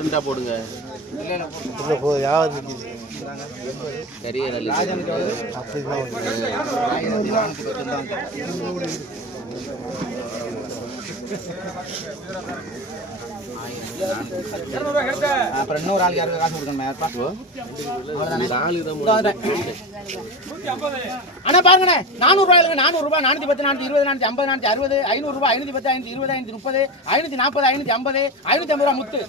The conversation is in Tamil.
ரெண்டா போடுங்க. அப்புறம் இன்னொரு ஆளுக்கு யாருக்கு காசு கொடுக்கணுமா? அண்ணா பாருங்கண்ணே, 400 ரூபாய், 400 ரூபாய், 410, 420, 450, 460, 500 ரூபாய், 510, 520, 530, 540, 550, 550 ரூபாய் முத்து.